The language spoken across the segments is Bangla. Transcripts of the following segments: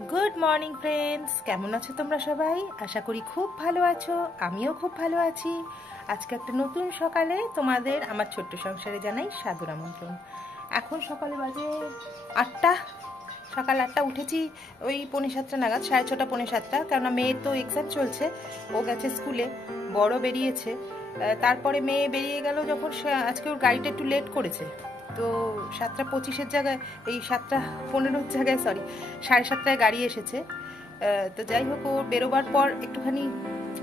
गुड मर्निंग फ्रेंड्स केमन आछो तोमरा सबाई आशा करी खूब भालो आछो आमिओ खूब भालो आछि। आजके एकटा नतून सकाले तोमादेर आमार छोट्ट संसारे जानाई सादर आमंत्रण। एखन सकाले बाजे 8टा सकाल 8टा उठेছি ওই 6:45 নাগাদ 6:30 6:45 কারণ মেয়ের তো এক্সাম চলছে ও গেছে স্কুলে বড় বেরিয়েছে তারপরে মেয়ে বেরিয়ে গেল যখন আজকে ওর গাড়িটা একটু লেট করেছে তো 7:25 জায়গায় এই 7:15 জায়গায় সরি 7:30টায় গাড়ি এসেছে তো যাই হোক ও বেরোবার পর একটুখানি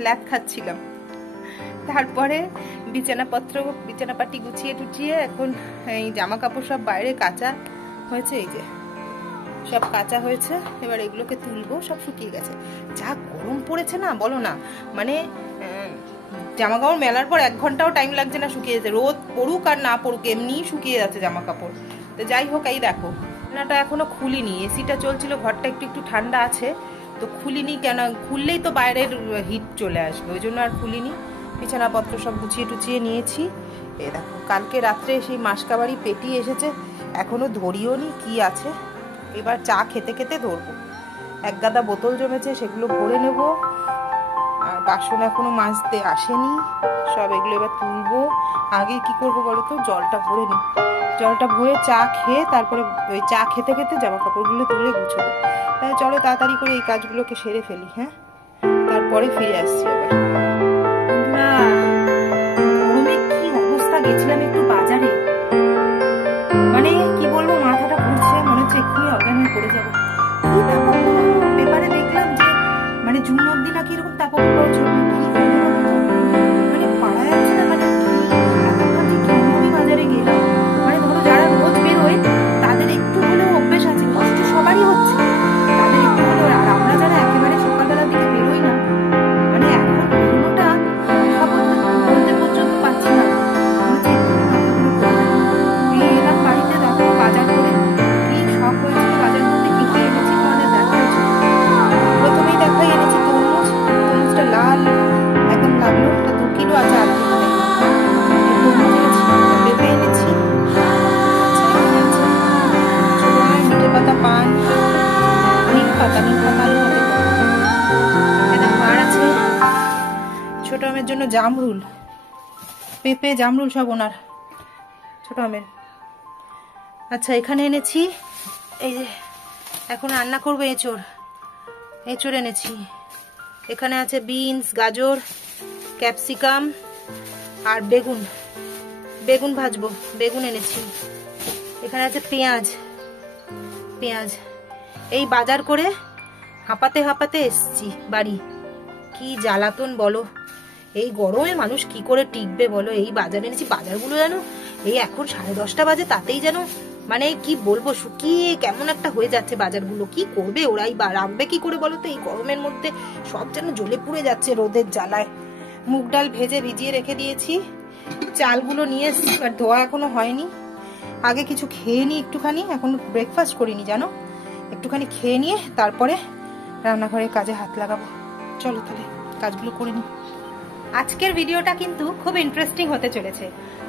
ল্যাদ খাচ্ছিলাম তারপরে বিছানাপাটি গুছিয়ে টুচিয়ে এখন এই জামা কাপড় সব বাইরে কাঁচা হয়েছে এই যে সব কাঁচা হয়েছে এবার এগুলোকে তুলবো সব শুকিয়ে গেছে যা গরম পড়েছে না বলো না মানে জামা কাপড় মেলার পর 1 ঘন্টাও টাইম লাগছে না শুকিয়ে যেতে রোদ পড়ুক আর না পড়ুক এমনি শুকিয়ে যাচ্ছে জামা কাপড় তো যাই হোক এই দেখো রান্নাটা এখনো খুলিনি এসিটা চলছিল ঘরটা একটু একটু ঠান্ডা আছে তো খুলিনি কেন খুললেই তো বাইরের হিট চলে আসবে ওই জন্য আর খুলিনি বিছানাপত্র সব গুছিয়ে টুচিয়ে নিয়েছি এই দেখো কালকে রাত্রে সেই মাসকাবাড়ি পেটি এসেছে এখনো ধরিও নি কি আছে এবার চা খেতে খেতে ধরবো এক গাদা বোতল জমেছে সেগুলো ভরে নেব আর বাসন এখনো মাজতে আসেনি সব এগুলো এবার তুলবো আগে কি করব বলো তো জলটা ভরে নি জলটা ভরে চা খেয়ে তারপরে ওই চা খেতে খেতে জামা কাপড়গুলো তুলে গুছাবো তাহলে চলো তাড়াতাড়ি করে এই কাজগুলোকে সেরে ফেলি হ্যাঁ তারপরে ফিরে আসছি আবার না গরমে কি অবস্থা গেছিলাম একটু বাজারে মানে কি বলবো মাথাটা ঘুরছে মনে হচ্ছে এক্ষুনি অজ্ঞান হয়ে পড়ে যাবো কি তাপমাত্রা পেপারে দেখলাম যে মানে জুন অবধি নাকি এরকম তাপমাত্রা চলবে মানে পারা যাচ্ছে না মানে এখন ভাবছি কেন আমি বাজারে গেলাম মানে ধরো যারা রোজ বেরোয় তাদের একটু হলেও অভ্যেস আছে কষ্ট সবারই হচ্ছে তাদের একটু হলেও আর আমরা যারা একেবারে সকালবেলার দিকে বেরোই না মানে এখন কোনোটা বলতে পর্যন্ত পাচ্ছি না এলাম বাড়িতে দেখো বাজার করে কি সব হয়েছে বাজার করতে কি কি এনেছি তোমাদের দেখাচ্ছি প্রথমেই দেখাই এনেছি তরমুজটা লাল একদম লাগলো 2 কিলো আছে আর পেঁপে এনেছি মিঠে পাতা পান নিম পাতা আর আছে ছোট আমের জন্য জামরুল পেঁপে জামরুল সব ওনার ছোট আমের আচ্ছা এখানে এনেছি এই যে এখন রান্না করবো এঁচড় এনেছি এখানে আছে বিনস গাজর ক্যাপসিকাম আর বেগুন ভাজবো বেগুন এনেছি এখানে আছে পেঁয়াজ এই বাজার করে হাঁপাতে এসছি বাড়ি কি জ্বালাতন বলো এই গরমে মানুষ কি করে টিকবে বলো এই বাজার এনেছি বাজারগুলো জানো এই এখন 10:30 বাজে তাতেই যেন মানে কি বলবো শুকিয়ে কেমন একটা হয়ে যাচ্ছে বাজারগুলো কি করবে ওরাই বা রাখবে কি করে বলো তো এই গরমের মধ্যে সব যেন জ্বলে পুড়ে যাচ্ছে রোদের জ্বালায় মুগ ডাল ভিজিয়ে রেখে দিয়েছি চালগুলো নিয়ে আর ধোয়া এখনো হয়নি আগে কিছু খেয়ে নি একটুখানি এখন ব্রেকফাস্ট করিনি জানো একটুখানি খেয়ে নিয়ে তারপরে রান্নাঘরের কাজে হাত লাগাবো চলো তাহলে কাজগুলো করে নি আজকের ভিডিওটা কিন্তু খুব ইন্টারেস্টিং হতে চলেছে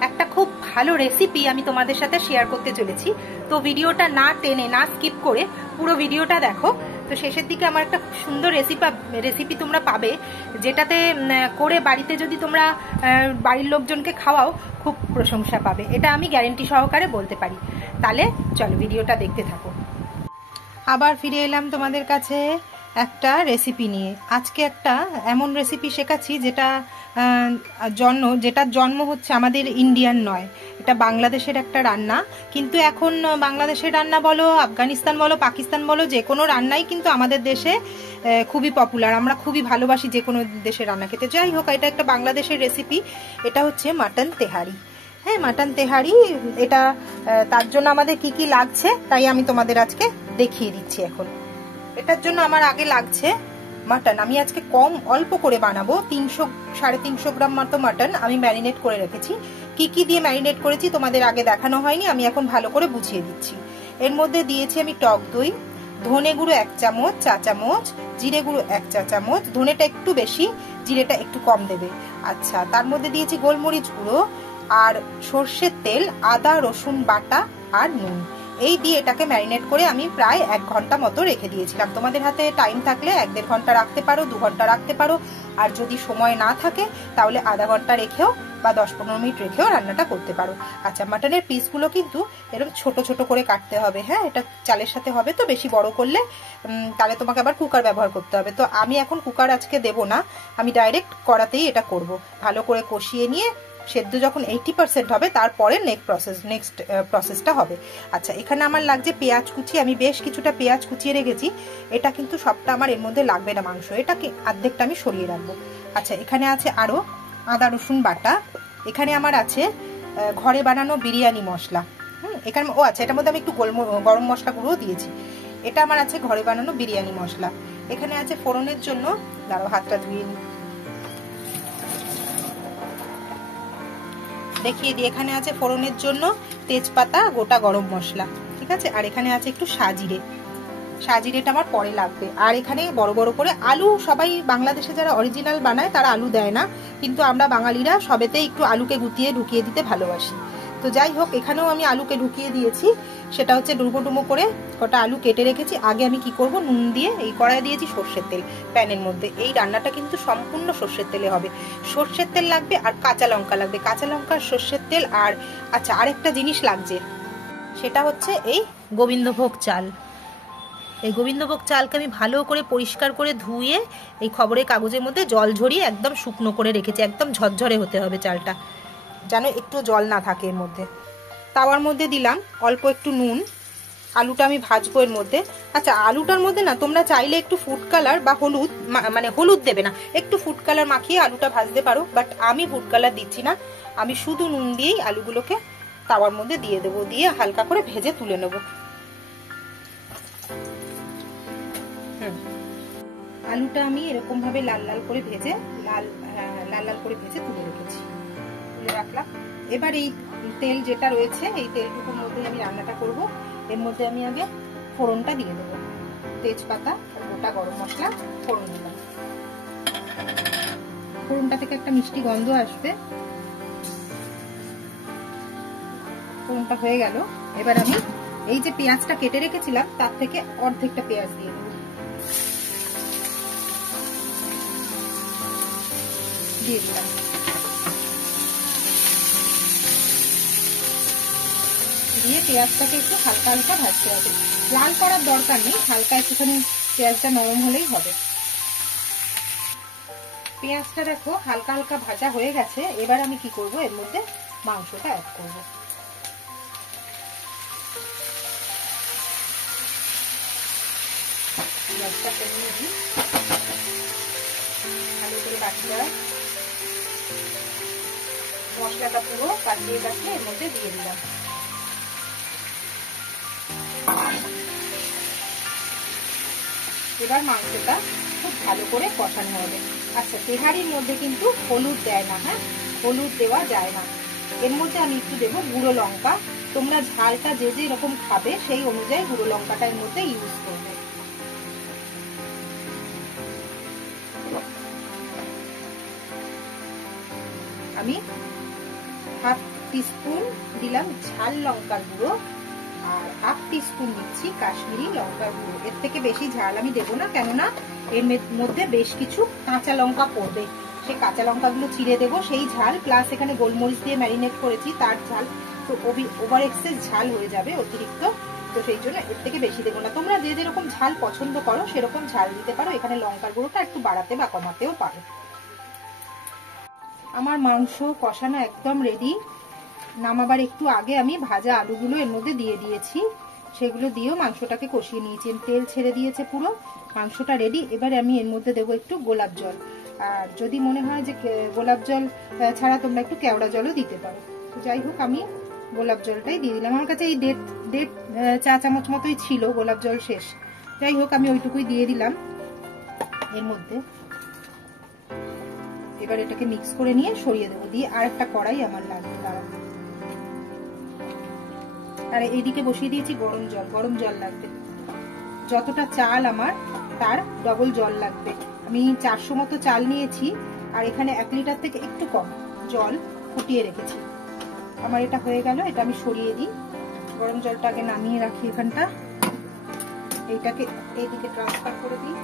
একটা খুব ভালো রেসিপি আমি তোমাদের সাথে শেয়ার করতে চলেছি তো ভিডিওটা না টেনে না স্কিপ করে পুরো ভিডিওটা দেখো তো শেষের দিকে আমার একটা খুব সুন্দর রেসিপি তোমরা পাবে যেটাতে করে বাড়িতে যদি তোমরা বাড়ির লোকজনকে খাওয়াও খুব প্রশংসা পাবে এটা আমি গ্যারেন্টি সহকারে বলতে পারি তাহলে চলো ভিডিওটা দেখতে থাকো আবার ফিরে এলাম তোমাদের কাছে একটা রেসিপি নিয়ে আজকে একটা এমন রেসিপি শেখাচ্ছি যেটার জন্ম হচ্ছে আমাদের ইন্ডিয়ান নয় এটা বাংলাদেশের একটা রান্না কিন্তু এখন বাংলাদেশের রান্না বলো আফগানিস্তান বলো পাকিস্তান বলো যে কোনো রান্নাই কিন্তু আমাদের দেশে খুবই পপুলার আমরা খুবই ভালোবাসি যে কোনো দেশের রান্না খেতে যাই হোক এটা একটা বাংলাদেশের রেসিপি এটা হচ্ছে মাটন তেহারি হ্যাঁ মাটন তেহারি এটা তার জন্য আমাদের কি কি লাগছে তাই আমি তোমাদের আজকে দেখিয়ে দিচ্ছি এখন এটার জন্য আমার আগে লাগছে মাটন আমি আজকে অল্প করে বানাবো 300-350 গ্রাম মতো মাটন আমি ম্যারিনেট করে রেখেছি কি কি দিয়ে ম্যারিনেট করেছি তোমাদের আগে দেখানো হয়নি আমি এখন ভালো করে বুঝিয়ে দিচ্ছি এর মধ্যে দিয়েছি আমি টক দই ধনে গুঁড়ো 1 চামচ চা চামচ জিরে গুঁড়ো 1 চা চামচ ধনেটা একটু বেশি জিরেটা একটু কম দেবে আচ্ছা তার মধ্যে দিয়েছি গোলমরিচ গুঁড়ো আর সর্ষের তেল আদা রসুন বাটা আর নুন এই দিয়ে এটাকে ম্যারিনেট করে আমি প্রায় 1 ঘন্টা মতো রেখে দিয়েছিলাম। তোমাদের হাতে টাইম থাকলে 1-1.5 ঘন্টা রাখতে পারো, 2 ঘন্টা রাখতে পারো, আর যদি সময় না থাকে তাহলে আধা ঘন্টা রেখেও বা 10-15 মিনিট রেখেও রান্নাটা করতে পারো। আচ্ছা, মাটনের পিসগুলো কিন্তু এরকম ছোট ছোট করে কাটতে হবে। হ্যাঁ, এটা চালের সাথে হবে তো, বেশি বড় করলে তাহলে তোমাকে আবার কুকার ব্যবহার করতে হবে। তো আমি এখন কুকার আজকে দেব না, আমি ডাইরেক্ট কড়াতেই এটা করব। ভালো করে কষিয়ে নিয়ে সেদ্ধ যখন 80% হবে তারপরে নেক্সট প্রসেসটা হবে। আচ্ছা, এখানে আমার লাগছে পেঁয়াজ কুচি, আমি বেশ কিছুটা পেঁয়াজ কুচিয়ে রেখেছি। এটা কিন্তু সবটা আমার এর মধ্যে লাগবে না মাংস, এটাকে অর্ধেকটা আমি সরিয়ে রাখবো। আচ্ছা, এখানে আছে আরও আদা রসুন বাটা, এখানে আমার আছে ঘরে বানানো বিরিয়ানি মশলা। এখানে আচ্ছা, এটার মধ্যে আমি একটু গরম মশলা গুঁড়ো দিয়েছি। এটা আমার আছে ঘরে বানানো বিরিয়ানি মশলা। এখানে আছে ফোড়নের জন্য, দাঁড়াও হাতটা ধুয়ে নিই, দেখিয়ে দিই। এখানে আছে ফোড়নের জন্য তেজপাতা, গোটা গরম মশলা, ঠিক আছে। আর এখানে আছে একটু সাজিরে, সাজিরেটা আমার পরে লাগবে। আর এখানে বড় বড় করে আলু, সবাই বাংলাদেশে যারা অরিজিনাল বানায় তারা আলু দেয় না, কিন্তু আমরা বাঙালিরা সবেতে একটু আলুকে ঢুকিয়ে দিতে ভালোবাসি। তো যাই হোক, এখানেও আমি আলুকে ঢুকিয়ে দিয়েছি। সেটা হচ্ছে ডুমো করে কটা আলু কেটে রেখেছি। আগে আমি কি করব, নুন দিয়ে এই কড়াই দিয়েছি সর্ষের তেল প্যানের মধ্যে। এই রান্নাটা কিন্তু সম্পূর্ণ সর্ষের তেলে হবে। সর্ষের তেল লাগবে আর কাঁচা লঙ্কা লাগবে, কাঁচা লঙ্কা, সর্ষের তেল। আর আচ্ছা, আরেকটা জিনিস লাগছে, সেটা হচ্ছে এই গোবিন্দভোগ চাল। এই গোবিন্দভোগ চালকে আমি ভালো করে পরিষ্কার করে ধুয়ে এই খবরের কাগজের মধ্যে জল ঝরিয়ে একদম শুকনো করে রেখেছি। একদম ঝরঝরে হতে হবে চালটা, যেন একটু জল না থাকে এর মধ্যে। তাওয়ার মধ্যে দিলাম অল্প একটু নুন, আলুটা আমি ভাজবো এর মধ্যে। আচ্ছা, আলুটার মধ্যে না তোমরা চাইলে একটু ফুড কালার বা হলুদ, মানে হলুদ দেবে না, একটু ফুড কালার মাখিয়ে আলুটা ভাজতে পারো, বাট আমি ফুড কালার দিচ্ছি না। আমি শুধু নুন দিয়েই আলুগুলোকে তাওয়ার মধ্যে দিয়ে দেবো, দিয়ে হালকা করে ভেজে তুলে নেবো। আলুটা আমি এরকম ভাবে লাল লাল করে ভেজে তুলে রেখেছি, তুলে রাখলাম। এবার এই তেল যেটা রয়েছে, এই তেলটুকুর মধ্যে আমি রান্নাটা করব। এর মধ্যে আমি আগে ফোড়নটা দিয়ে দেবো, তেজপাতা আর গোটা গরম মশলা ফোড়ন দিলাম। ফোড়নটা থেকে একটা মিষ্টি গন্ধ আসবে। ফোড়নটা হয়ে গেল। এবার আমি এই যে পেঁয়াজটা কেটে রেখেছিলাম তার থেকে অর্ধেকটা পেঁয়াজ দিয়ে দেবো, দিয়ে দিলাম। দিয়ে পেঁয়াজটাকে একটু হালকা হালকা ভাজতে হবে, লাল করার দরকার নেই, হালকা একটুখানি পেঁয়াজটা নরম হলেই হবে। পেঁয়াজটা দেখো হালকা হালকা ভাজা হয়ে গেছে। এবার আমি কি করব, এর মধ্যে মাংসটা অ্যাড করব। পেঁয়াজটা কমিয়ে দিই, ভালো করে বাটিটা মশলাটা পুরো কাটিয়ে এর মধ্যে দিয়ে দিলাম। এবার মাংসটা খুব ভালো করে কষানো হবে। আচ্ছা, তেহারির মধ্যে কিন্তু হলুদ দেয় না, হ্যাঁ, হলুদ দেওয়া যায় না। এর মধ্যে আমি একটু দেবো গুঁড়ো লঙ্কা। তোমরা ঝালটা যে যে রকম খাবে সেই অনুযায়ী গুঁড়ো লঙ্কাটা এর মধ্যে ইউজ করবে। আমি হাফ টিস্পুন দিলাম ঝাল লঙ্কার গুঁড়ো আর হাফ টিস্পুন দিচ্ছি কাশ্মীরি লঙ্কার গুঁড়ো। এর থেকে বেশি ঝাল আমি দেবো না, কেননা এর মধ্যে বেশ কিছু কাঁচা লঙ্কা পড়বে। সেই কাঁচা লঙ্কাগুলো চিড়ে দেবো, সেই ঝাল প্লাস এখানে গোলমরিচ দিয়ে ম্যারিনেট করেছি তার ঝাল, তো ওভার এক্সেস ঝাল হয়ে যাবে অতিরিক্ত। তো সেই জন্য এর থেকে বেশি দেবো না। তোমরা যে যেরকম ঝাল পছন্দ করো সেরকম ঝাল দিতে পারো। এখানে লঙ্কার গুঁড়োটা একটু বাড়াতে বা কমাতেও পারো। আমার মাংস কষানো একদম রেডি। নামাবার একটু আগে আমি ভাজা আলুগুলো এর মধ্যে দিয়ে দিয়েছি, সেগুলো দিয়েও মাংসটাকে কষিয়ে নিয়েছি। তেল ছেড়ে দিয়েছে পুরো, মাংসটা রেডি। এবারে আমি এর মধ্যে দেবো একটু গোলাপ জল, আর যদি মনে হয় যে গোলাপ জল ছাড়া তোমরা একটু কেওড়া জলও দিতে পারো। যাই হোক, আমি গোলাপ জলটাই দিয়ে দিলাম। আমার কাছে এই দেড় চা চামচ মতোই ছিল, গোলাপ জল শেষ। যাই হোক, আমি ওইটুকুই দিয়ে দিলাম এর মধ্যে। এবার এটাকে মিক্স করে নিয়ে সরিয়ে দেবো, দিয়ে আর একটা কড়াই আমার লাগবে। আর এইদিকে বসিয়ে দিয়েছি গরম জল লাগবে। যতটা চাল আমার তার ডবল জল লাগবে। আমি 400 মতো চাল নিয়েছি, আর এখানে 1 লিটার থেকে একটু কম জল ফুটিয়ে রেখেছি। আমার এটা হয়ে গেল, এটা আমি সরিয়ে দিই। গরম জলটা আগে নামিয়ে রাখি এখানটা, এইটাকে এইদিকে ট্রান্সফার করে দিই।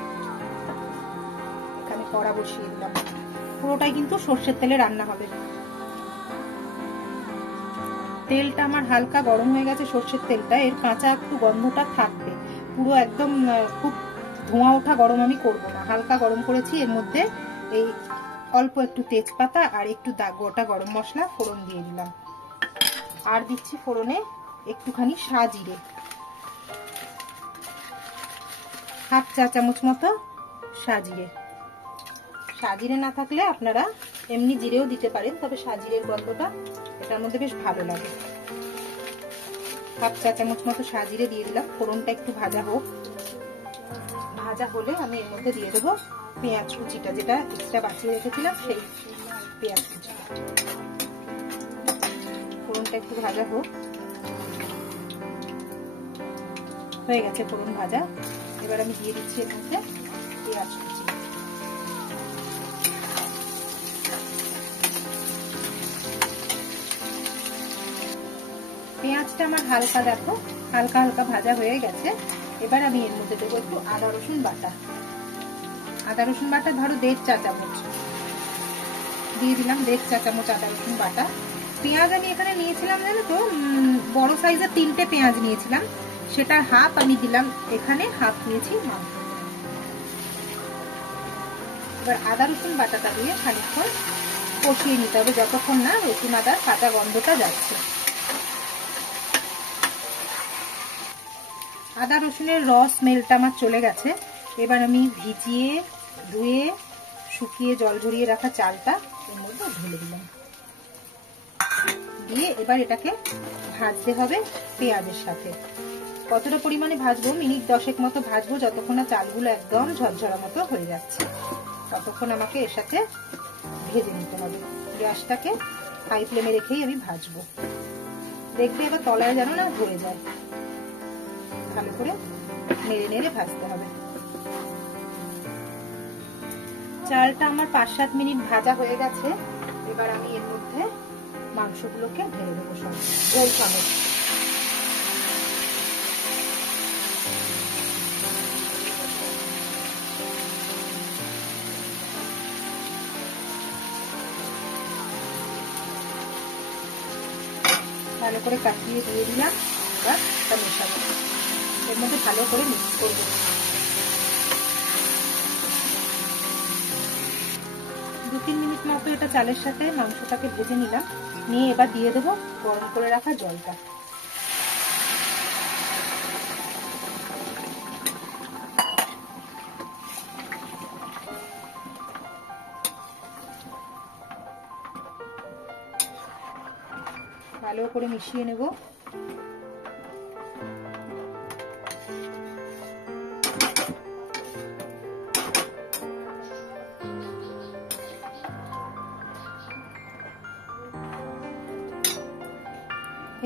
এখানে কড়া বসিয়ে দিলাম, পুরোটাই কিন্তু সর্ষের তেলে রান্না হবে। তেলটা আমার হালকা গরম হয়ে গেছে, সর্ষের তেলটা, এর কাঁচা একটু গন্ধটা থাকবে, পুরো একদম খুব ধোঁয়া ওঠা গরম আমি করব না, হালকা গরম করেছি। এর মধ্যে এই অল্প একটু তেজপাতা আর একটু গোটা গরম মশলা ফোড়ন দিয়ে দিলাম, আর দিচ্ছি ফোড়নে একটুখানি সাজিরে, হাফ চা চামচ মতো সাজিরে। সাজিরে না থাকলে আপনারা এমনি জিরেও দিতে পারেন, তবে সাজিরের গন্ধটা এটার মধ্যে বেশ ভালো লাগে। হাফ চা চামচ মতো সাজিরে দিয়ে দিলাম। ফোড়নটা একটু ভাজা হোক, ভাজা হলে আমি এর মধ্যে দিয়ে দেবো পেঁয়াজ কুচিটা, যেটা এক্সট্রা বাঁচিয়ে রেখেছিলাম সেই পেঁয়াজ কুচিটা। ফোড়নটা একটু ভাজা হোক, হয়ে গেছে ফোড়ন ভাজা। এবার আমি দিয়ে দিচ্ছি এর মধ্যে পেঁয়াজ কুচি। পেঁয়াজটা আমার হালকা, দেখো হালকা হালকা ভাজা হয়ে গেছে। এবার আমি এর মধ্যে দেবো একটু আদা রসুন বাটা। আদা রসুন বাটা ধরো 1.5 চা চামচ দিয়ে দিলাম, 1.5 চা চামচ আদা রসুন বাটা। পেঁয়াজ আমি এখানে নিয়েছিলাম জানো তো, বড় সাইজের 3টে পেঁয়াজ নিয়েছিলাম, সেটা হাফ আমি দিলাম এখানে, হাফ নিয়েছি মাংস। এবার আদা রসুন বাটাটা দিয়ে খানিকক্ষণ কষিয়ে নিতে হবে, যতক্ষণ না রসুন আদার কাঁচা গন্ধটা যাচ্ছে। আদা রসুনের রস স্মেলটা আমার চলে গেছে। এবার আমি ভিজিয়ে ধুয়ে শুকিয়ে জল ঝরিয়ে রাখা চালটা এর মধ্যে ঢেলে দিলাম, দিয়ে এবার এটাকে ভাজতে হবে পেঁয়াজের সাথে। কতটা পরিমাণে ভাজবো, মিনিট 10 মতো ভাজবো, যতক্ষণ না চালগুলো একদম ঝরঝরা মতো হয়ে যাচ্ছে ততক্ষণ আমাকে এর সাথে ভেজে নিতে হবে। গ্যাসটাকে হাই ফ্লেমে রেখেই আমি ভাজবো। দেখবে এবার তলায় যেন না ধরে যায়, ভালো করে নেড়ে নেড়ে ভাজতে হবে। চালটা আমার 5-7 মিনিট ভাজা হয়ে গেছে। এবার আমি এর মধ্যে মাংসগুলোকে ঢেলে দেবো সব ঝোল সমেত। ভালো করে কাটিয়ে দিয়ে দিলাম। এবার এটা মেশাবো, এর মধ্যে ভালো করে মিক্স করবো। 2-3 মিনিট মতো এটা চালের সাথে মাংসটাকে ভেজে নিলাম, নিয়ে এবার দিয়ে দেবো গরম করে রাখা জলটা। ভালো করে মিশিয়ে নেব।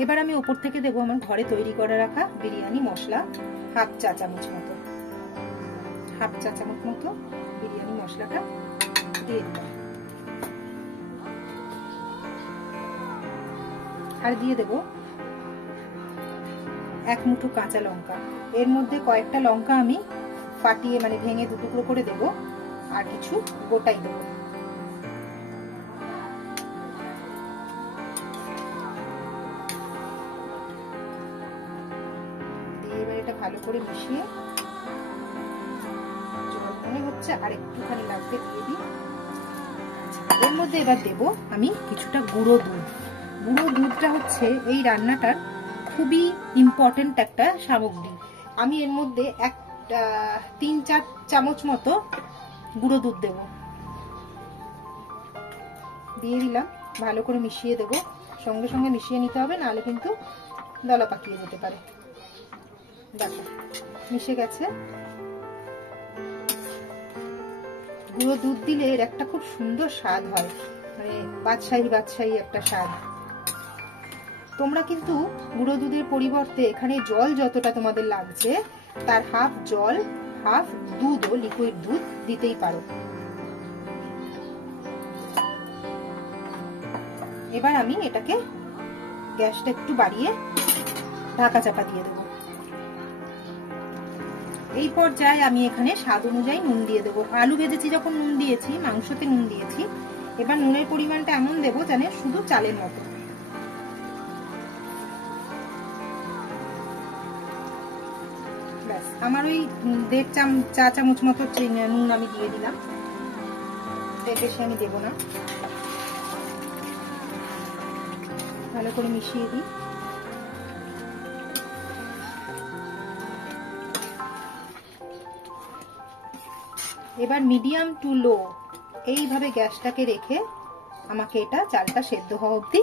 এবার আমি উপর থেকে দেবো আমার ঘরে তৈরি করে রাখা বিরিয়ানি মশলা, হাফ চা চামচ মতো বিরিয়ানি মশলাটা দিয়ে দিলাম। আর দিয়ে দেবো 1 মুঠো কাঁচা লঙ্কা। এর মধ্যে কয়েকটা লঙ্কা আমি ফাটিয়ে মানে ভেঙে 2 টুকরো করে দেবো, আর কিছু গোটাই দেবো। এবার এটা ভালো করে মিশিয়ে, জল মনে হচ্ছে আর একটুখানি লাগবে, দিয়ে দিই। এর মধ্যে এবার দেবো আমি কিছুটা গুঁড়ো দুধ। গুঁড়ো দুধটা হচ্ছে এই রান্নাটার খুবই ইম্পর্টেন্ট একটা সামগ্রী। আমি এর মধ্যে 3-4 চামচ মতো গুঁড়ো দুধ দেব, দিয়ে দিলাম। ভালো করে মিশিয়ে দেবো, সঙ্গে সঙ্গে মিশিয়ে নিতে হবে, নাহলে কিন্তু দলা পাকিয়ে যেতে পারে। দেখো মিশে গেছে। গুঁড়ো দুধ দিলে এর একটা খুব সুন্দর স্বাদ হয়, মানে বাদশাহী একটা স্বাদ। তোমরা কিন্তু গুঁড়ো দুধের পরিবর্তে এখানে জল যতটা তোমাদের লাগছে তার হাফ জল হাফ দুধও, লিকুইড দুধ দিতেই পারো। এবার আমি এটাকে গ্যাসটা একটু বাড়িয়ে ঢাকা চাপা দিয়ে দেবো। এই পর্যায়ে আমি এখানে স্বাদ অনুযায়ী নুন দিয়ে দেবো। আলু ভেজেছি যখন নুন দিয়েছি, মাংসতে নুন দিয়েছি। এবার নুনের পরিমাণটা এমন দেবো যেন শুধু চালের মতো। ব্যাস, আমার ওই 1.5 চা চামচ মতো নুন আমি দিয়ে দিলাম, এর বেশি আমি দেবো না। ভালো করে মিশিয়ে দিই। এবার মিডিয়াম টু লো এইভাবে গ্যাসটাকে রেখে আমাকে এটা চালটা সেদ্ধ হওয়া অবধি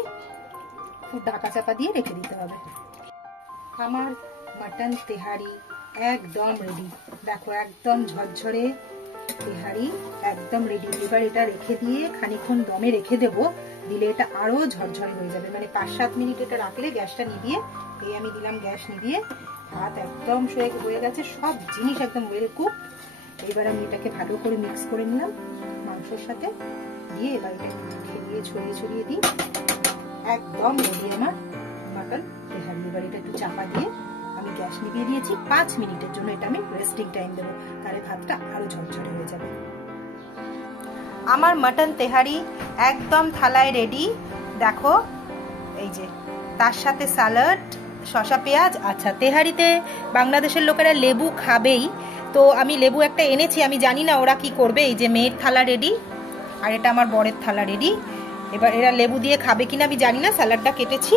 ঢাকা চাপা দিয়ে রেখে দিতে হবে। আমার মাটন তেহারি একদম রেডি। দেখো একদম ঝরঝরে তেহারি একদম রেডি। এবার এটা রেখে দিয়ে খানিকক্ষণ দমে রেখে দেবো, দিলে এটা আরো ঝরঝরে হয়ে যাবে। মানে 5-7 মিনিট এটা রাখলে গ্যাসটা নিভিয়ে, এই আমি দিলাম গ্যাস নিভিয়ে, ভাত একদম হয়ে গেছে, সব জিনিস একদম ওয়েল কুক। এবার আমি এটাকে ভালো করে মিক্স করে নিলাম মাংসের সাথে দিয়ে, এবার এটা খেলিয়ে ছড়িয়ে দিই। একদম রেডি আমার মাটন তেহারি। এবার এটা একটু চাপা দিয়ে আমি গ্যাস নিভিয়ে দিয়েছি। 5 মিনিটের জন্য এটা আমি রেস্টিং টাইম দেবো, তাহলে ভাতটা আরো ঝরঝরে হয়ে যাবে। আমার মাটন তেহারি একদম থালায় রেডি। দেখো এই যে, তার সাথে স্যালাড, শসা, পেঁয়াজ। আচ্ছা, তেহারিতে বাংলাদেশের লোকেরা লেবু খাবেই, তো আমি লেবু একটা এনেছি। আমি জানি না ওরা কি করবে। এই যে মেয়ের থালা রেডি, আর এটা আমার বরের থালা রেডি। এবার এরা লেবু দিয়ে খাবে কিনা আমি জানি না। স্যালাডটা কেটেছি।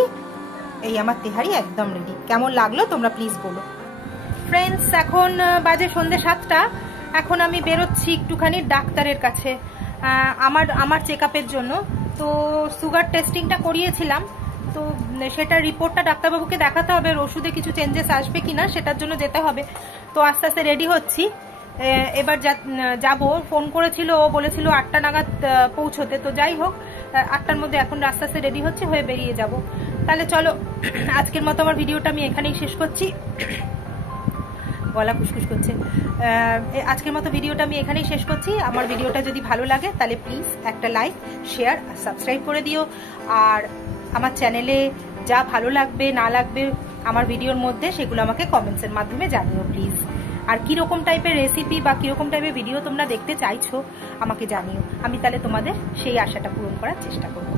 এই আমার তেহারি একদম রেডি। কেমন লাগলো তোমরা প্লিজ বলো। ফ্রেন্ডস, এখন বাজে সন্ধ্যে 7টা। এখন আমি বেরোচ্ছি একটুখানি ডাক্তারের কাছে আমার চেক আপের জন্য। তো সুগার টেস্টিংটা করিয়েছিলাম, তো সেটার রিপোর্টটা ডাক্তারবাবুকে দেখাতে হবে। ওষুধে কিছু চেঞ্জেস আসবে কিনা সেটার জন্য যেতে হবে। তো আস্তে আস্তে রেডি হচ্ছি। এবার যাব। ফোন করেছিল, ও বলেছিল 8টা নাগাদ পৌঁছতে। তো যাই হোক, 8টার মধ্যে এখন আস্তে আস্তে রেডি হচ্ছে, হয়ে বেরিয়ে যাব। তাহলে চলো, আজকের মতো আমার ভিডিওটা আমি এখানেই শেষ করছি। গলা খুশখুশ করছে। আজকের মতো ভিডিওটা আমি এখানেই শেষ করছি। আমার ভিডিওটা যদি ভালো লাগে তাহলে প্লিজ একটা লাইক, শেয়ার আর সাবস্ক্রাইব করে দিও। আর আমার চ্যানেলে যা ভালো লাগবে না লাগবে আমার ভিডিওর মধ্যে, সেগুলো আমাকে কমেন্টসের মাধ্যমে জানিও প্লিজ। আর কিরকম টাইপের রেসিপি বা কিরকম টাইপের ভিডিও তোমরা দেখতে চাইছো আমাকে জানিও। আমি তাহলে তোমাদের সেই আশাটা পূরণ করার চেষ্টা করবো।